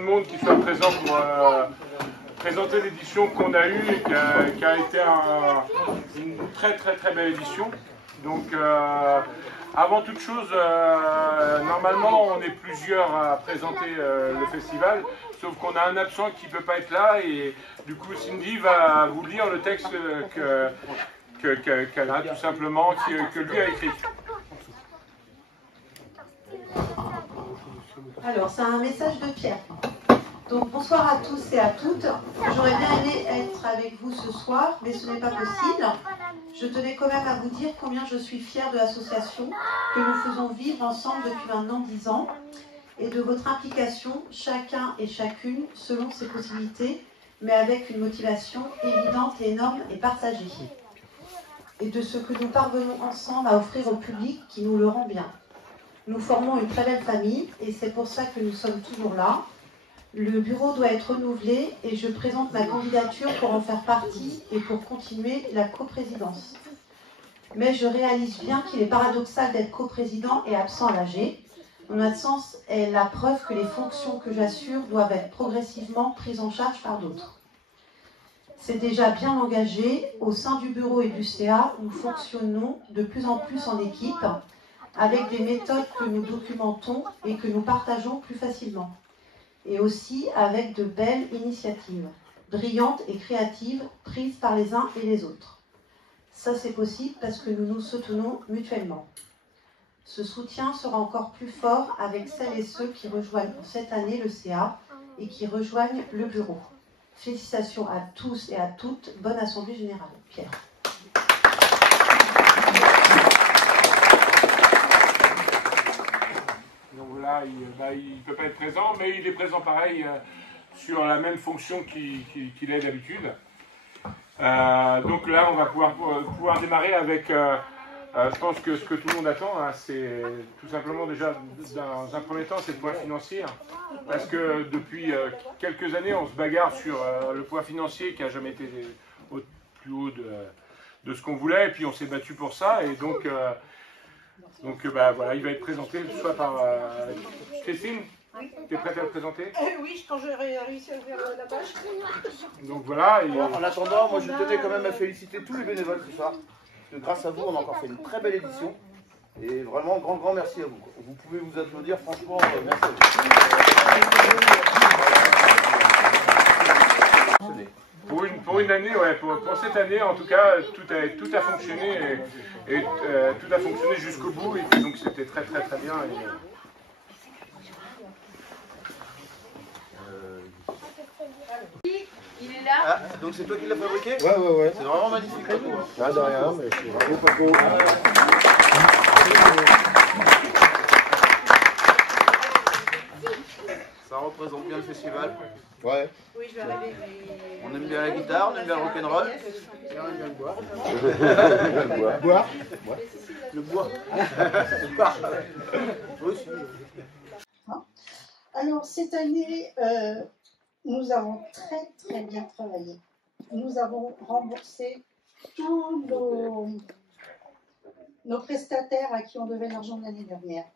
Tout le monde qui soit présent pour présenter l'édition qu'on a eue et qui a été une très belle édition. Donc avant toute chose, normalement on est plusieurs à présenter le festival, sauf qu'on a un absent qui ne peut pas être là et du coup Cindy va vous lire le texte qu'elle a tout simplement, que lui a écrit. Alors, c'est un message de Pierre. Donc, bonsoir à tous et à toutes. J'aurais bien aimé être avec vous ce soir, mais ce n'est pas possible. Je tenais quand même à vous dire combien je suis fière de l'association que nous faisons vivre ensemble depuis maintenant 10 ans et de votre implication, chacun et chacune, selon ses possibilités, mais avec une motivation évidente et énorme et partagée. Et de ce que nous parvenons ensemble à offrir au public qui nous le rend bien. Nous formons une très belle famille et c'est pour ça que nous sommes toujours là. Le bureau doit être renouvelé et je présente ma candidature pour en faire partie et pour continuer la coprésidence. Mais je réalise bien qu'il est paradoxal d'être coprésident et absent à l'AG. Mon absence est la preuve que les fonctions que j'assure doivent être progressivement prises en charge par d'autres. C'est déjà bien engagé. Au sein du bureau et du CA, nous fonctionnons de plus en plus en équipe, avec des méthodes que nous documentons et que nous partageons plus facilement. Et aussi avec de belles initiatives, brillantes et créatives, prises par les uns et les autres. Ça, c'est possible parce que nous nous soutenons mutuellement. Ce soutien sera encore plus fort avec celles et ceux qui rejoignent cette année le CA et qui rejoignent le bureau. Félicitations à tous et à toutes. Bonne Assemblée Générale. Pierre. Donc voilà, il ne peut pas être présent, mais il est présent pareil sur la même fonction qu'il est d'habitude. Donc là, on va pouvoir démarrer avec, je pense que ce que tout le monde attend, hein, c'est tout simplement déjà, dans un premier temps, c'est le poids financier. Parce que depuis quelques années, on se bagarre sur le poids financier qui n'a jamais été plus haut de ce qu'on voulait, et puis on s'est battu pour ça, et donc voilà, il va être présenté soit par Christine. Tu es prête à le présenter? Oui, quand j'aurai réussi à ouvrir la page. Donc voilà. En attendant, moi je tenais quand même à féliciter tous les bénévoles ce soir. Parce que grâce à vous, on a encore fait une très belle édition. Et vraiment, grand merci à vous. Vous pouvez vous applaudir, franchement, merci à vous. Pour une année, ouais, pour cette année, en tout cas, tout a fonctionné et tout a fonctionné jusqu'au bout. Et donc c'était très bien. Il est là. Ah, donc c'est toi qui l'as fabriqué? Ouais. C'est vraiment magnifique. Ah, de rien, mais c'est vraiment pas beau. Ça représente bien le festival. Ouais. Oui, je vais arriver. On aime bien la guitare, on aime bien le rock'n'roll. On aime bien le boire. Boire. Le bois. Le bar. Aussi. Alors, cette année, nous avons très bien travaillé. Nous avons remboursé tous nos prestataires à qui on devait l'argent de l'année dernière.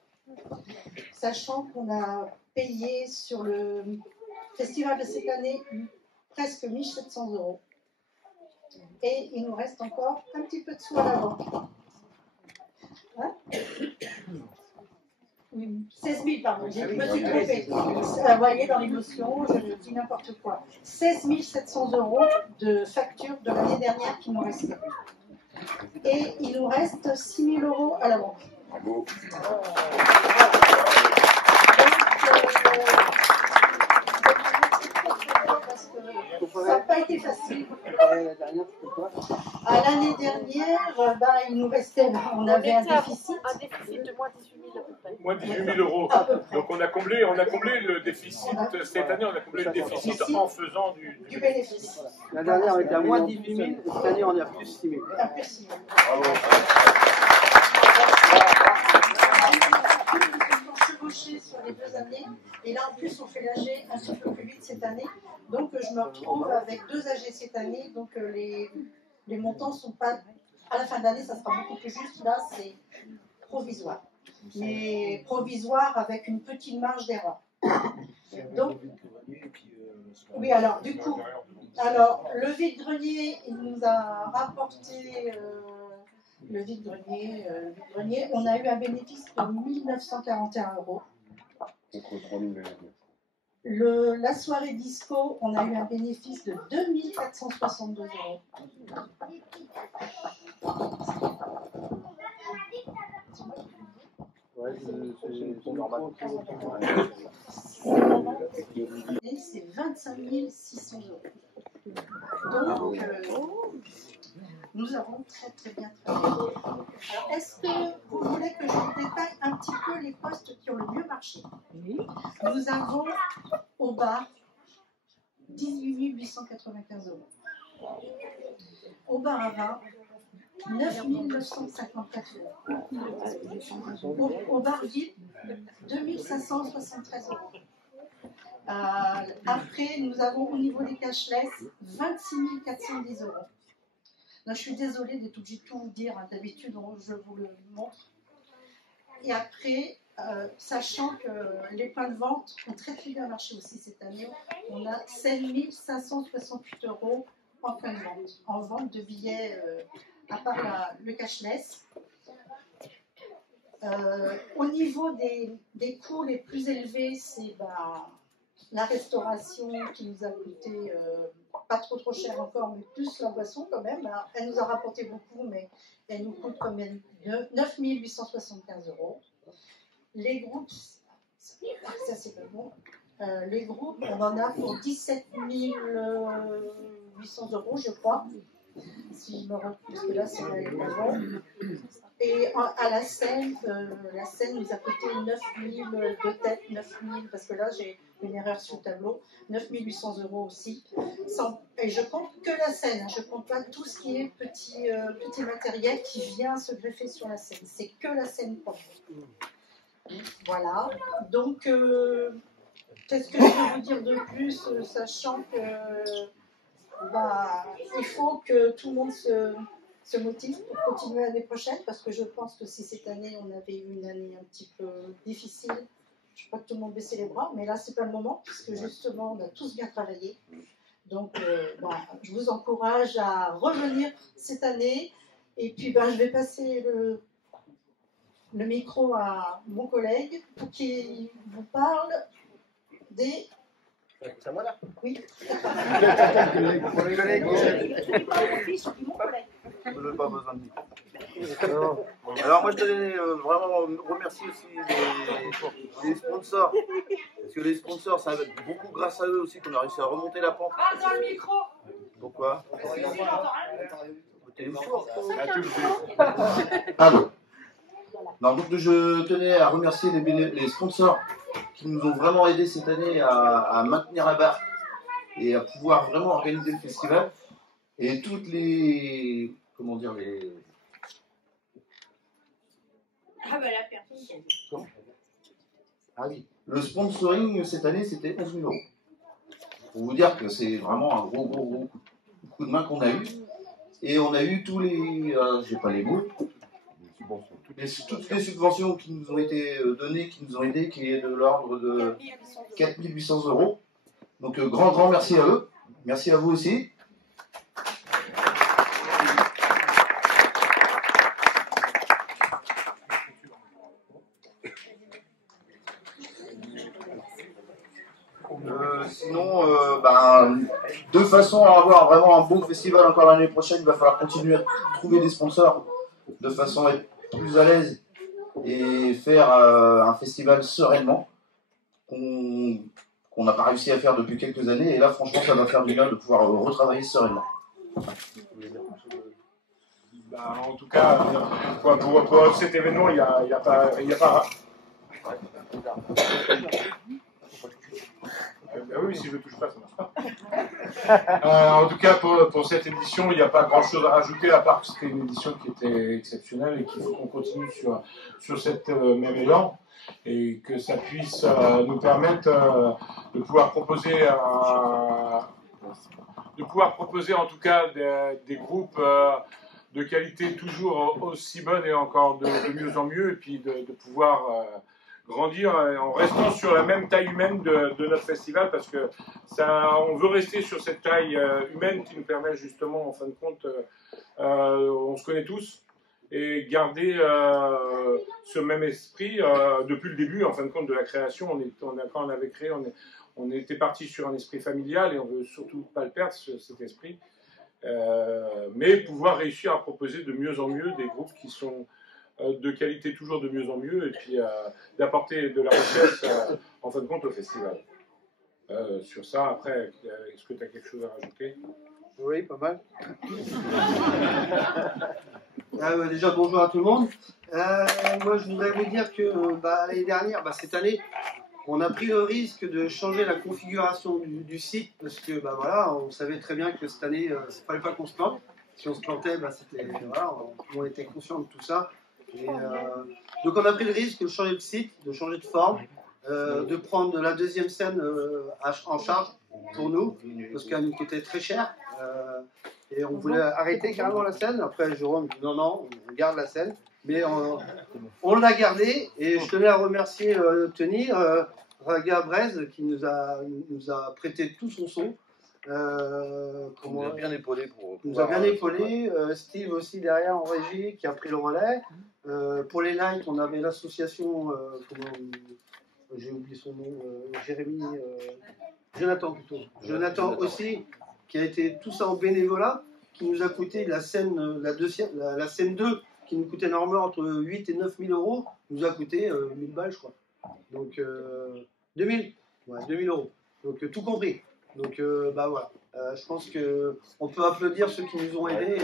Sachant qu'on a payé sur le festival de cette année presque 1 700 €. Et il nous reste encore un petit peu de sous à la banque. Hein? 16 000, pardon, je me suis trompée. Vous voyez, dans l'émotion, je dis n'importe quoi. 16 700 € de facture de l'année dernière qui nous restait. Et il nous reste 6 000 € à la banque. Bravo. Ça n'a pas été facile. À l'année dernière, il nous restait, on avait un déficit. Un déficit de moins 18 000 à peu près. Moins 18 000 €. Donc on a comblé le déficit, cette année on a comblé le déficit en faisant du bénéfice. La dernière était à moins 18 000, cette année on est à plus 6 000. À plus 6 000. Bravo. Sur les 2 années, et là en plus on fait l'AG un petit peu plus vite cette année, donc je me retrouve avec 2 AG cette année, donc les montants sont pas, à la fin de l'année ça sera beaucoup plus juste, là c'est provisoire, mais provisoire avec une petite marge d'erreur. Donc Oui, alors, du coup, alors, le vide-grenier, il nous a rapporté le vide-grenier, on a eu un bénéfice de 1 941 €. Contre 3000 La soirée disco, on a eu un bénéfice de 2 462 €. Ouais, c'est normal. Et c'est 25 600 €. Donc, nous avons très très bien travaillé. Alors, est-ce que vous voulez que je détaille un petit peu les postes qui ont le mieux marché? Nous avons au bar 18 895 €. Au bar à vin, 9 954 €. Au bar vide, 2 573 €. Après, nous avons au niveau des cashless 26 410 €. Là, je suis désolée d'être obligée de tout vous dire, hein. D'habitude je vous le montre. Et après, sachant que les points de vente ont très très bien marché aussi cette année, on a 7 568 € en point de vente, en vente de billets à part le cashless. Au niveau des coûts les plus élevés, c'est la restauration qui nous a coûté pas trop cher encore, mais plus la boisson quand même. Elle nous a rapporté beaucoup, mais elle nous coûte quand même 9 875 €. Les groupes, ça c'est pas bon. Les groupes, on en a pour 17 800 € je crois. Si je me rappelle, parce que là c'est l'année d'avant. Et à la scène nous a coûté 9 000 de tête, 9 000, parce que là j'ai une erreur sur le tableau, 9 800 € aussi. Et je compte que la scène, hein, je compte pas tout ce qui est petit matériel qui vient se greffer sur la scène. C'est que la scène propre. Voilà. Donc, qu'est-ce que je peux vous dire de plus, sachant que il faut que tout le monde se motive pour continuer l'année prochaine, parce que je pense que si cette année on avait eu une année un petit peu difficile, je crois que tout le monde baissait les bras, mais là c'est pas le moment, puisque justement on a tous bien travaillé. Donc je vous encourage à revenir cette année, et puis je vais passer le micro à mon collègue pour qu'il vous parle des... C'est à moi là? Oui. Mon collègue. Mon collègue. Je n'ai pas besoin de micro. Alors moi je tenais vraiment remercier aussi les sponsors. Parce que les sponsors, c'est beaucoup grâce à eux aussi qu'on a réussi à remonter la pente. Parle dans le micro. Pourquoi? Allô. Non, donc je tenais à remercier les sponsors qui nous ont vraiment aidés cette année à maintenir la barre et à pouvoir vraiment organiser le festival. Et toutes les... Comment dire les... Ah la personne. Ah oui. Le sponsoring cette année, c'était 11 000 €. Pour vous dire que c'est vraiment un gros coup de main qu'on a eu. Et on a eu tous les... j'ai pas les mots. Toutes les subventions qui nous ont été données, qui nous ont aidés, qui est de l'ordre de 4 800 €. Donc grand merci à eux. Merci à vous aussi. Sinon, de façon à avoir vraiment un beau festival encore l'année prochaine, il va falloir continuer à trouver des sponsors de façon à être plus à l'aise et faire un festival sereinement qu'on n'a pas réussi à faire depuis quelques années. Et là, franchement, ça va faire du bien de pouvoir retravailler sereinement. En tout cas, pour cet événement, il n'y a pas... oui, si je ne touche pas, ça ne marche pas. En tout cas, pour cette édition, il n'y a pas grand-chose à rajouter, à part que c'était une édition qui était exceptionnelle et qu'il faut qu'on continue sur cette même élan et que ça puisse nous permettre de pouvoir proposer en tout cas des groupes de qualité toujours aussi bonne et encore de mieux en mieux, et puis de pouvoir grandir en restant sur la même taille humaine de notre festival, parce que on veut rester sur cette taille humaine qui nous permet justement, en fin de compte, on se connaît tous, et garder ce même esprit depuis le début, en fin de compte, de la création. Quand on avait créé, on était parti sur un esprit familial et on veut surtout pas le perdre, cet esprit. Mais pouvoir réussir à proposer de mieux en mieux des groupes qui sont de qualité toujours de mieux en mieux, et puis d'apporter de la richesse en fin de compte au festival. Sur ça, après, est-ce que tu as quelque chose à rajouter? Oui, pas mal. Déjà, bonjour à tout le monde. Moi, je voudrais vous dire que l'année dernière, cette année, on a pris le risque de changer la configuration du site, parce que voilà, on savait très bien que cette année, il ne fallait pas qu'on se plante. Si on se plantait, c'était, voilà, on était conscient de tout ça. Et, donc on a pris le risque de changer de site, de changer de forme, de prendre la deuxième scène en charge pour nous, parce qu'elle nous coûtait très cher. Et on voulait arrêter carrément la scène. Après, Jérôme dit non, on garde la scène. Mais on l'a gardée, et je tenais à remercier Tony, Raga Brez, qui nous a prêté tout son son. Nous a bien épaulé Steve aussi derrière en régie qui a pris le relais. Pour les nights, on avait l'association, j'ai oublié son nom, Jonathan aussi, qui a été tout ça en bénévolat, qui nous a coûté la scène, la scène 2, qui nous coûtait normalement entre 8 et 9 000 euros, nous a coûté 1000 balles, je crois. Donc 2000 euros. Donc tout compris. Donc voilà. Je pense qu'on peut applaudir ceux qui nous ont aidés.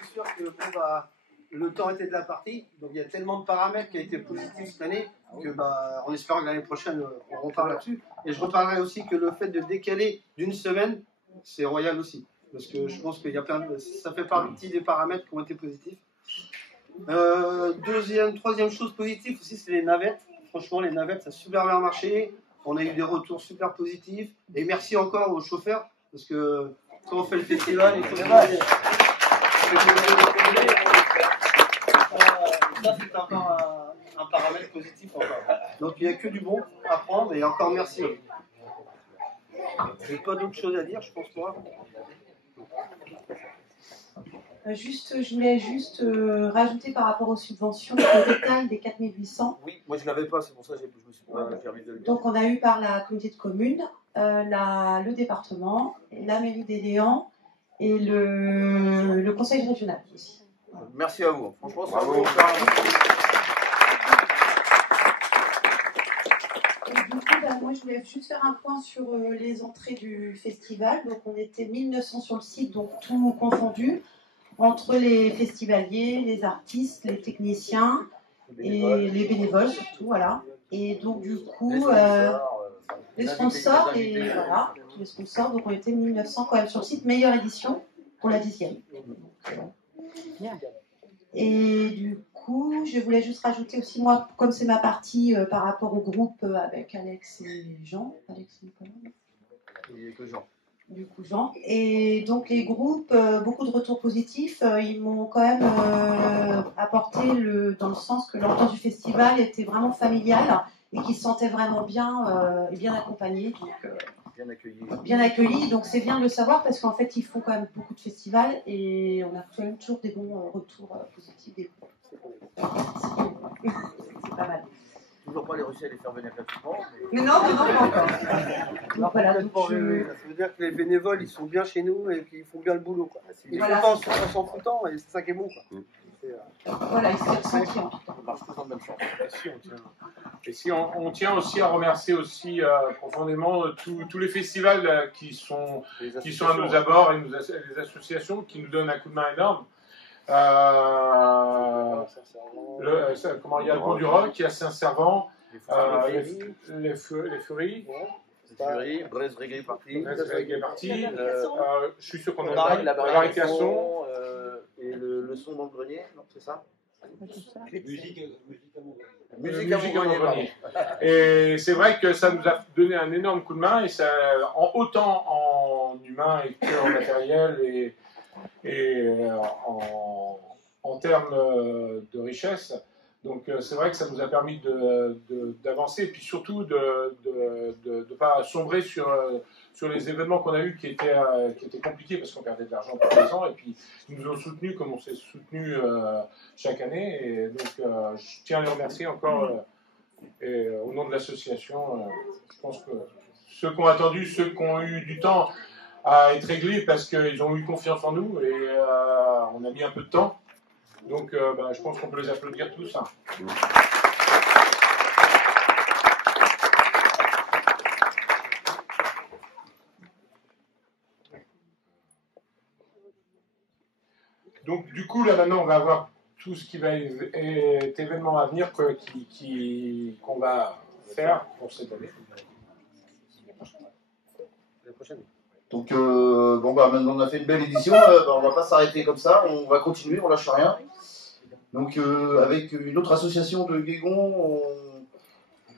C'est sûr que le temps était de la partie, donc il y a tellement de paramètres qui ont été positifs cette année que on espère que l'année prochaine on reparle là-dessus. Et je reparlerai aussi que le fait de décaler d'une semaine, c'est royal aussi, parce que je pense qu'il y a ça fait partie des paramètres qui ont été positifs. Troisième chose positive aussi, c'est les navettes. Franchement, les navettes, ça a super bien marché. On a eu des retours super positifs. Et merci encore aux chauffeurs, parce que quand on fait le festival, il faut ça, c'est encore un paramètre positif encore. Donc il n'y a que du bon à prendre, et encore merci. J'ai pas d'autre chose à dire, je pense pas. Je voulais juste rajouter par rapport aux subventions le détail des 4800. Oui, moi je ne l'avais pas, c'est pour ça que je me suis pas permis de le dire. Donc on a eu par la communauté de communes, le département, la mairie d'Éléan et le conseil régional aussi. Merci à vous, franchement, bravo. Du coup, moi je voulais juste faire un point sur les entrées du festival. Donc on était 1900 sur le site, donc tout confondu, entre les festivaliers, les artistes, les techniciens et les bénévoles surtout, voilà. Et donc du coup, les sponsors, et voilà, tous les sponsors, donc on était 1900 quand même sur le site, meilleure édition pour la 10e. Et du coup, je voulais juste rajouter aussi, moi, comme c'est ma partie par rapport au groupe avec Alex et Jean. Alex et Nicolas. Du coup, Jean. Et donc, les groupes, beaucoup de retours positifs, ils m'ont quand même apporté dans le sens que l'ambiance du festival était vraiment familiale et qu'ils se sentaient vraiment bien et bien accompagnés. Donc, bien accueillis, donc c'est bien de le savoir parce qu'en fait ils font quand même beaucoup de festivals et on a quand même toujours des bons retours positifs des groupes. C'est pas mal. Toujours pas les réussi à les faire venir gratuitement. Mais non, pas encore. Donc voilà, donc ça veut dire que les bénévoles ils sont bien chez nous et qu'ils font bien le boulot, quoi. Ils voilà. font pas en s'en foutant et c'est ça qui est bon, quoi. Voilà, ils se ressentent en tout cas. On marche tous dans le même sens. Et on tient aussi à remercier aussi profondément tous les festivals qui sont à nos abords et les associations qui nous donnent un coup de main énorme. Il y a le Pont du Roc, il y a Saint-Servant, les Furies. Brest Reggae Party. Je suis sûr qu'on a la variété à son. Et le son dans le grenier, non, c'est ça? Musique à mon grenier. Et c'est vrai que ça nous a donné un énorme coup de main, et ça, autant en humain et qu'en matériel, et en termes de richesse. Donc c'est vrai que ça nous a permis d'avancer et puis surtout de ne pas sombrer sur les événements qu'on a eus qui étaient compliqués parce qu'on perdait de l'argent tous les ans et puis ils nous ont soutenus comme on s'est soutenus chaque année. Et donc je tiens à les remercier encore et, au nom de l'association. Je pense que ceux qui ont attendu, ceux qui ont eu du temps à être réglés parce qu'ils ont eu confiance en nous et on a mis un peu de temps. Donc je pense qu'on peut les applaudir tous. Hein. Donc du coup, là maintenant, on va avoir tout ce qui va être événement à venir qu'on va faire pour cette année. Donc maintenant on a fait une belle édition, on va pas s'arrêter comme ça, on va continuer, on lâche rien. Donc avec une autre association de Guégon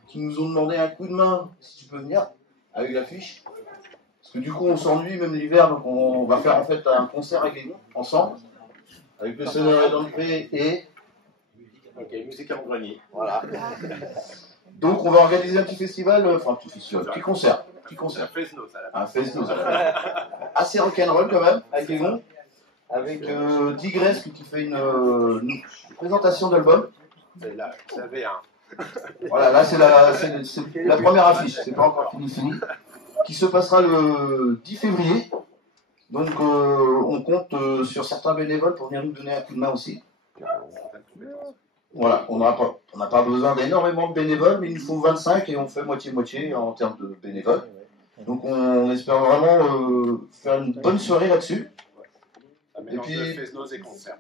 qui nous ont demandé un coup de main, si tu peux venir, avec l'affiche. Parce que du coup on s'ennuie même l'hiver, donc on va faire en fait un concert à Guégon, ensemble, avec le Seigneur d'André et... Ok, musique à mon grenier. Voilà. Donc on va organiser un petit festival, un petit concert. Un Fesno, assez rock'n'roll quand même, avec Guégon, avec Digresque qui fait une présentation d'album. C'est V1. Voilà, là c'est la première affiche, c'est pas encore fini, qui se passera le 10 février. Donc on compte sur certains bénévoles pour venir nous donner un coup de main aussi. Voilà, on n'a pas besoin d'énormément de bénévoles, mais il nous faut 25 et on fait moitié-moitié en termes de bénévoles. Donc on espère vraiment faire une bonne soirée là-dessus. Et puis,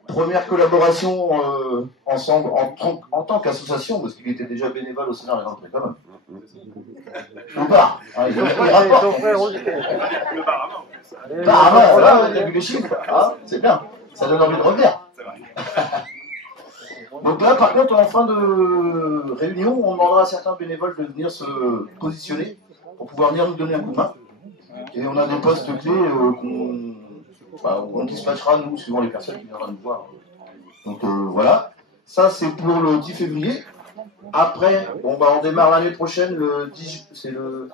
première collaboration ensemble en tant qu'association, parce qu'il était déjà bénévole au Sénat et l'entrée quand même. Au bar. Hein, il rapporte. Le bar avant. Bar avant, voilà, il y a vu les chiffres. Ah, c'est bien, ça donne envie de revenir. Donc là, par contre, en fin de réunion, on demandera à certains bénévoles de venir se positionner pour pouvoir venir nous donner un coup de main. Et on a des postes clés qu'on dispatchera, nous, suivant les personnes qui viendront nous voir. Donc voilà, ça c'est pour le 10 février. Après, on démarre l'année prochaine, c'est le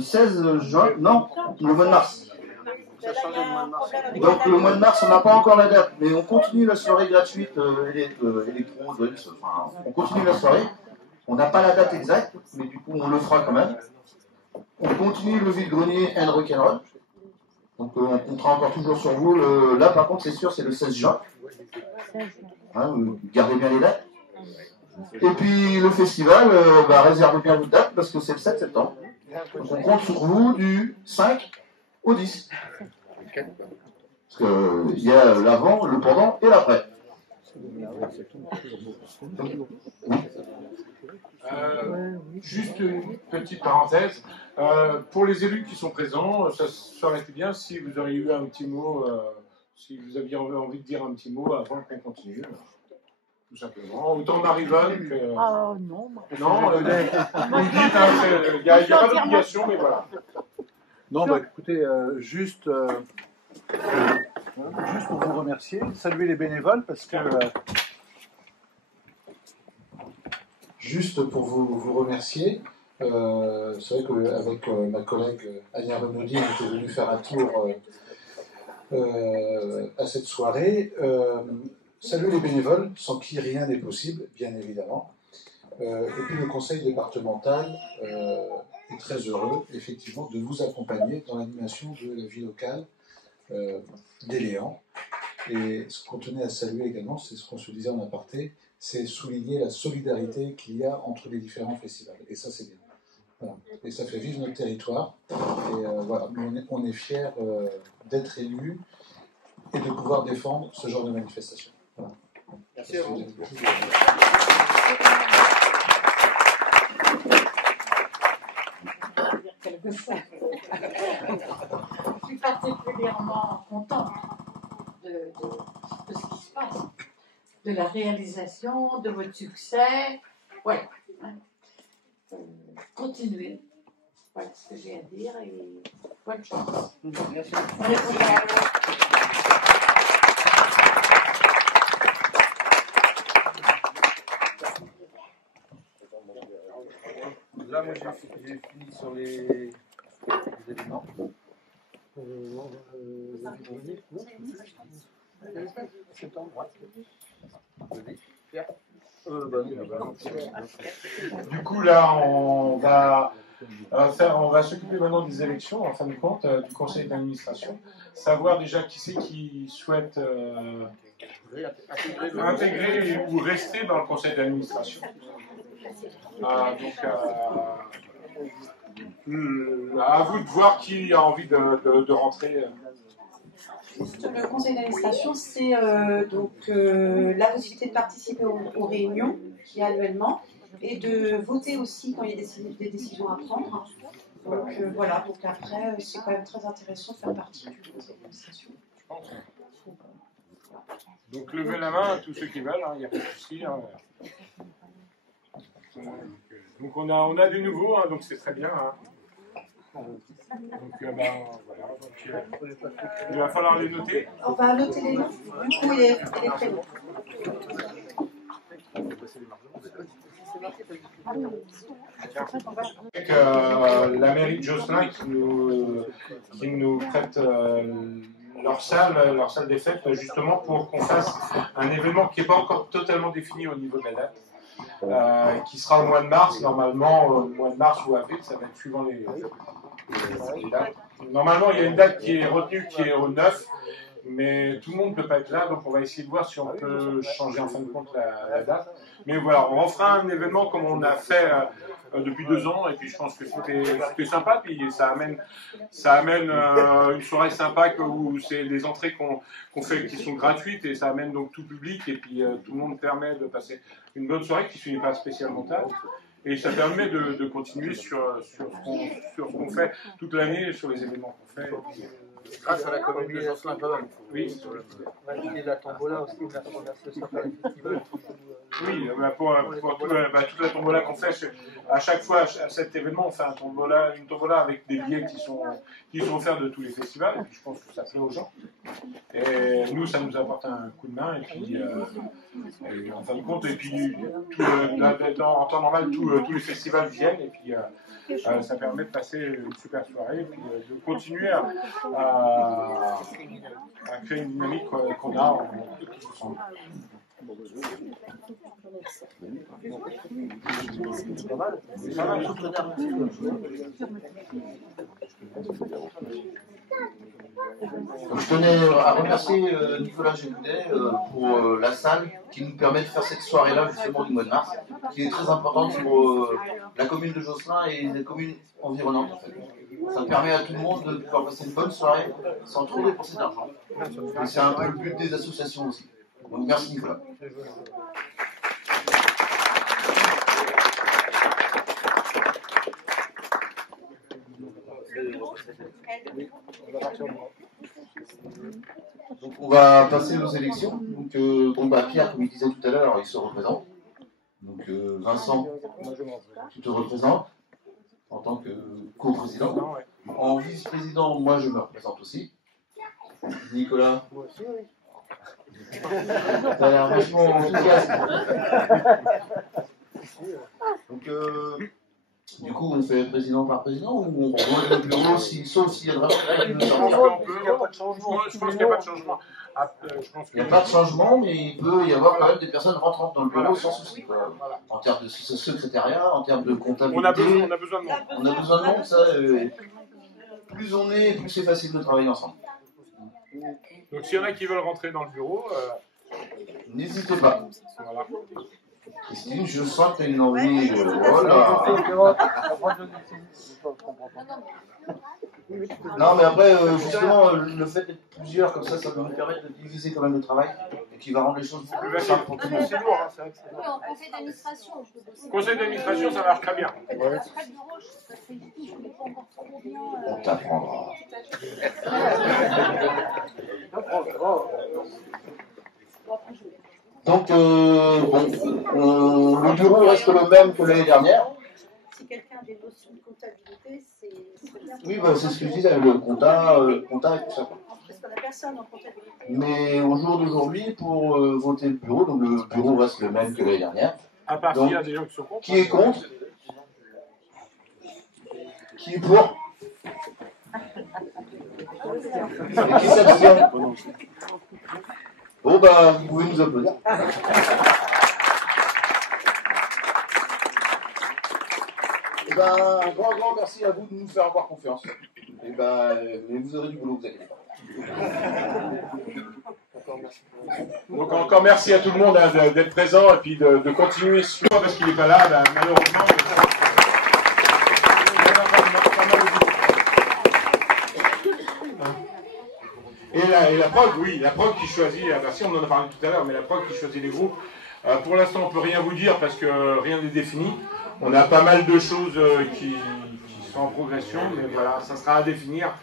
16 juin, non, le mois de mars. Donc le mois de mars, on n'a pas encore la date, mais on continue la soirée gratuite électro, enfin, on continue la soirée. On n'a pas la date exacte, mais du coup on le fera quand même. On continue le vide-grenier and rock'n'roll. Donc on comptera encore toujours sur vous. Là par contre c'est sûr, c'est le 16 juin. Hein, gardez bien les dates. Et puis le festival, réservez bien vos dates parce que c'est le 7 septembre. Donc on compte sur vous du 5 au 10. Parce qu'il y a l'avant, le pendant et l'après. Juste une petite parenthèse. Pour les élus qui sont présents, ça aurait été bien si vous auriez eu un petit mot, si vous aviez envie de dire un petit mot avant qu'on continue. Tout simplement. Autant Marie-Vonne que... Oh non. Non, vous me dites, il n'y a pas d'obligation, mais voilà. Non, écoutez, juste pour vous remercier, saluer les bénévoles parce que... Juste pour vous remercier, c'est vrai qu'avec ma collègue Anya Renaudi, on était venu faire un tour à cette soirée. Saluer les bénévoles, sans qui rien n'est possible, bien évidemment. Et puis le conseil départemental est très heureux, effectivement, de vous accompagner dans l'animation de la vie locale d'Éléan. Et ce qu'on tenait à saluer également, c'est ce qu'on se disait en aparté, c'est souligner la solidarité qu'il y a entre les différents festivals. Et ça, c'est bien. Voilà. Et ça fait vivre notre territoire. Et voilà, on est fiers d'être élus et de pouvoir défendre ce genre de manifestation. Voilà. Merci à vous. Je suis particulièrement contente de ce qui se passe, de la réalisation, de votre succès. Voilà. Continuez. Voilà ce que j'ai à dire et bonne chance. Merci. Merci à vous. voilà, moi j'ai fini sur les éléments. Du coup, là, on va s'occuper maintenant des élections, en fin de compte, du conseil d'administration. Savoir déjà qui c'est qui souhaite intégrer ou rester dans le conseil d'administration. Donc, à vous de voir qui a envie de rentrer. Le conseil d'administration, c'est la possibilité de participer aux réunions qu'il y a annuellement et de voter aussi quand il y a des décisions à prendre. Donc voilà, donc après, c'est quand même très intéressant de faire partie du conseil d'administration. Donc levez la main, tous ceux qui veulent, il n'y a pas de souci. Donc on a du nouveau, donc c'est très bien. Donc voilà, il va falloir les noter. On va noter les noms, du coup, et les prénoms. Avec la mairie de Josselin qui nous prête leur salle des fêtes, justement pour qu'on fasse un événement qui n'est pas encore totalement défini au niveau de la date, qui sera au mois de mars, normalement, au mois de mars ou avril, ça va être suivant les dates. Normalement, il y a une date qui est retenue, qui est au 9, mais tout le monde ne peut pas être là, donc on va essayer de voir si on peut changer en fin de compte la date. Mais voilà, on refera un événement comme on a fait depuis 2 ans, et puis je pense que c'était sympa, puis ça amène une soirée sympa où c'est des entrées qu'on fait qui sont gratuites, et ça amène donc tout public, et puis tout le monde permet de passer une bonne soirée qui ne finit pas spécialement tard. Et ça permet de continuer sur ce qu'on fait toute l'année, sur les événements qu'on fait. Grâce à la commune de Josselin, quand même. Oui. Et la tombola aussi, on a remercié certains festivals. Oui, pour toute la tombola qu'on fait, à chaque fois, à cet événement, on fait une tombola avec des billets qui sont offerts de tous les festivals, et puis je pense que ça plaît aux gens. Et nous, ça nous apporte un coup de main, et puis en fin de compte, et puis en temps normal, tous les festivals viennent, et puis ça permet de passer une super soirée, et puis de continuer à créer une dynamique qu'on a ensemble. Je tenais à remercier Nicolas Gévaudet pour la salle qui nous permet de faire cette soirée-là justement du mois de mars, qui est très importante pour la commune de Josselin et les communes environnantes en fait. Ça permet à tout le monde de pouvoir passer une bonne soirée sans trop dépenser d'argent. Et c'est un peu le but des associations aussi. Donc merci Nicolas. Donc on va passer aux élections. Donc Pierre, comme il disait tout à l'heure, il se représente. Donc Vincent, tu te représentes en tant que co-président. En vice-président, moi je me représente aussi. Nicolas. T'as l'air vachement enthousiaste. Donc du coup, on fait président par président ou on rejoint le bureau sauf s'il y a vraiment Il n'y a pas de changement. Je pense qu'il n'y a pas de changement. Il n'y a pas de changement, mais il peut y avoir quand même des personnes rentrantes dans le bureau sans souci. En termes de secrétariat, en termes de comptabilité. On a besoin de monde. On a besoin de monde, ça. Plus on est, plus c'est facile de travailler ensemble. Donc s'il y en a qui veulent rentrer dans le bureau, n'hésitez pas. Voilà. Christine, je sens que tu as une envie de... Voilà. Non, mais après, justement, le fait d'être plusieurs, comme ça va nous permettre de diviser quand même le travail et qui va rendre les choses beaucoup plus simples pour tout le monde. C'est lourd, c'est vrai que c'est lourd. En conseil d'administration, je peux bosser. Conseil d'administration, ça marche très bien. On t'apprendra. Donc, le bureau reste le même que l'année dernière. Si quelqu'un a des notions de comptabilité, c'est bien. Oui, c'est ce que je disais, le compta et tout ça. Parce qu'on n'a personne en comptabilité. Mais au jour d'aujourd'hui, pour voter le bureau, donc le bureau reste le même que l'année dernière. À part s'il y a des gens qui sont contre. Qui est contre? Qui est pour? Et qui s'abstient? Bon, bah, vous pouvez nous applaudir. Et ben, un grand merci à vous de nous faire avoir confiance. Et ben, mais vous aurez du boulot, vous inquiétez pas. Donc encore merci à tout le monde hein, d'être présent et puis de continuer sur parce qu'il n'est pas là, ben, malheureusement. Et la prog, oui, la prog qui choisit, si on en a parlé tout à l'heure, mais la prog qui choisit les groupes, pour l'instant on ne peut rien vous dire parce que rien n'est défini. On a pas mal de choses qui sont en progression, mais voilà, ça sera à définir.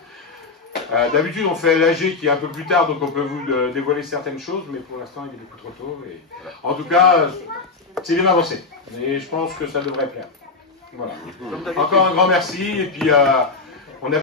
D'habitude on fait l'AG qui est un peu plus tard, donc on peut vous dévoiler certaines choses, mais pour l'instant il est beaucoup trop tôt. Et... En tout cas, c'est bien avancé, et je pense que ça devrait plaire. Voilà. Encore un grand merci, et puis